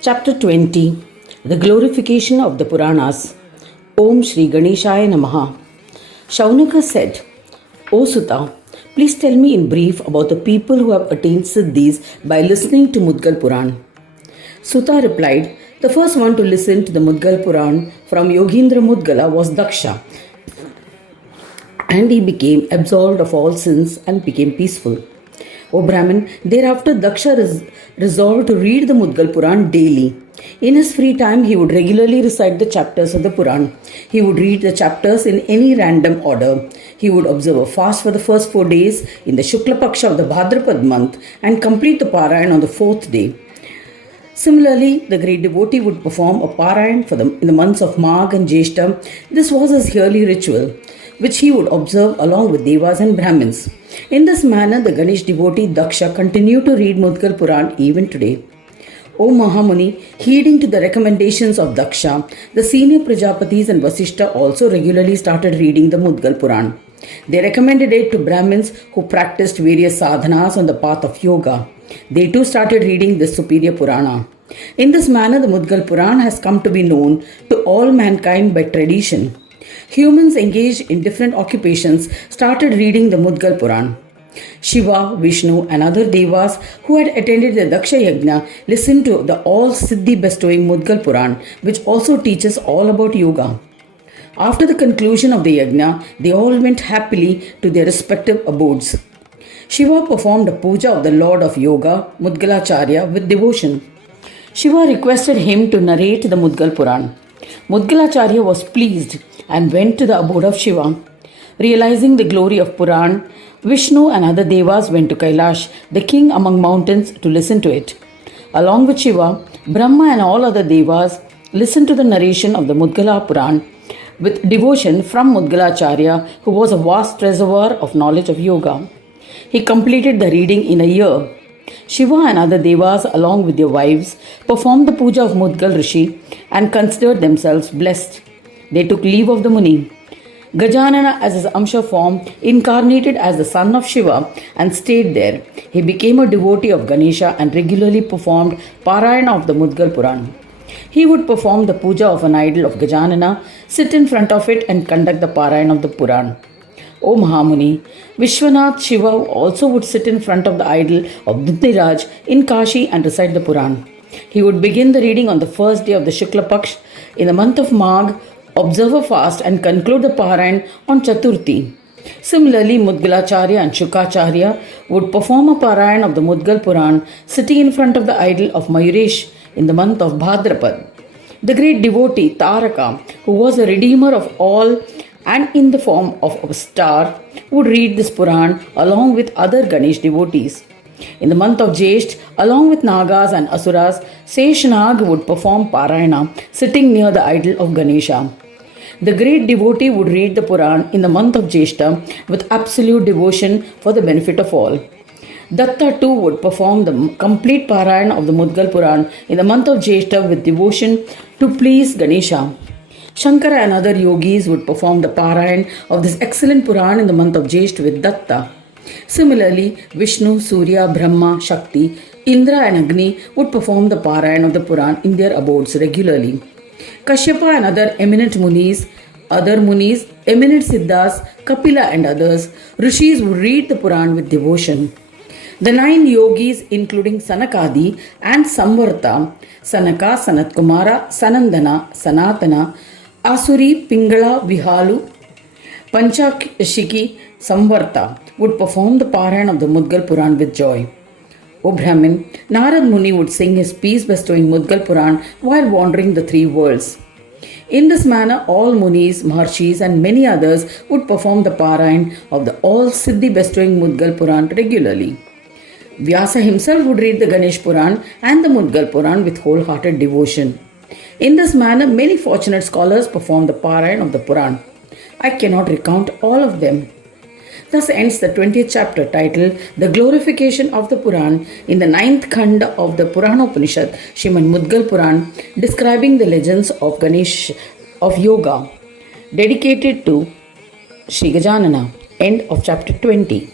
Chapter 20. The Glorification of the Puranas. Om Shri Ganeshaya Namaha. Shaunaka said, O Sutta, please tell me in brief about the people who have attained siddhis by listening to Mudgal Puran. Sutta replied, the first one to listen to the Mudgal Puran from Yogendra Mudgala was Daksha, and he became absolved of all sins and became peaceful. O Brahmin, thereafter Daksha resolved to read the Mudgal Puran daily. In his free time, he would regularly recite the chapters of the Puran. He would read the chapters in any random order. He would observe a fast for the first 4 days in the Shukla Paksha of the Bhadrapad month and complete the Parayan on the 4th day. Similarly, the great devotee would perform a Parayan in the months of Magh and Jeshta. This was his yearly ritual, which he would observe along with Devas and Brahmins. In this manner, the Ganesh devotee Daksha continued to read Mudgal Puran even today. O Mahamuni, heeding to the recommendations of Daksha, the senior Prajapatis and Vasishta also regularly started reading the Mudgal Puran. They recommended it to Brahmins who practiced various sadhanas on the path of yoga. They too started reading this superior Purana. In this manner, the Mudgal Puran has come to be known to all mankind by tradition. Humans engaged in different occupations started reading the Mudgal Puran. Shiva, Vishnu and other devas who had attended the Daksha Yajna listened to the all-siddhi bestowing Mudgal Puran, which also teaches all about yoga. After the conclusion of the Yajna, they all went happily to their respective abodes. Shiva performed a puja of the Lord of Yoga, Mudgalacharya, with devotion. Shiva requested him to narrate the Mudgal Puran. Mudgalacharya was pleased and went to the abode of Shiva. Realizing the glory of Puran, Vishnu and other devas went to Kailash, the king among mountains, to listen to it. Along with Shiva, Brahma and all other devas listened to the narration of the Mudgala Puran with devotion from Mudgalacharya, who was a vast reservoir of knowledge of yoga. He completed the reading in a year. Shiva and other devas, along with their wives, performed the puja of Mudgal Rishi and considered themselves blessed. They took leave of the Muni. Gajanana, as his Amsha form, incarnated as the son of Shiva and stayed there. He became a devotee of Ganesha and regularly performed Parayana of the Mudgal Puran. He would perform the puja of an idol of Gajanana, sit in front of it and conduct the Parayana of the Puran. O Mahamuni, Vishwanath Shiva also would sit in front of the idol of Dhindiraj in Kashi and recite the Puran. He would begin the reading on the first day of the Shukla Paksh in the month of Magh, observe a fast and conclude the Parayan on Chaturthi. Similarly, Mudgalacharya and Shukacharya would perform a Parayan of the Mudgal Puran sitting in front of the idol of Mayuresh in the month of Bhadrapad. The great devotee Taraka, who was a redeemer of all and in the form of a star, would read this Puran along with other Ganesh devotees. In the month of Jesht, along with Nagas and Asuras, Seshanag would perform Parayana sitting near the idol of Ganesha. The great devotee would read the Puran in the month of Jeshta with absolute devotion for the benefit of all. Datta too would perform the complete Parayana of the Mudgal Puran in the month of Jeshta with devotion to please Ganesha. Shankara and other yogis would perform the Parayan of this excellent Puran in the month of Jesht with Datta. Similarly, Vishnu, Surya, Brahma, Shakti, Indra and Agni would perform the Parayan of the Puran in their abodes regularly. Kashyapa and other eminent Munis, eminent Siddhas, Kapila and others, Rishis would read the Puran with devotion. The 9 yogis, including Sanakadi and Samvarta, Sanaka, Sanatkumara, Sanandana, Sanatana, Asuri, Pingala, Vihalu, Panchakshiki, Samvarta, would perform the Parayan of the Mudgal Puran with joy. O Brahmin, Narad Muni would sing his peace-bestowing Mudgal Puran while wandering the 3 worlds. In this manner, all Munis, Maharshis and many others would perform the Parayan of the all-siddhi-bestowing Mudgal Puran regularly. Vyasa himself would read the Ganesh Puran and the Mudgal Puran with wholehearted devotion. In this manner, many fortunate scholars performed the Parayan of the Puran. I cannot recount all of them. Thus ends the 20th chapter titled The Glorification of the Puran in the 9th Khanda of the Puranopanishad, Srimad Mudgal Puran, describing the legends of Ganesh of Yoga, dedicated to Sri Gajanana. End of chapter 20.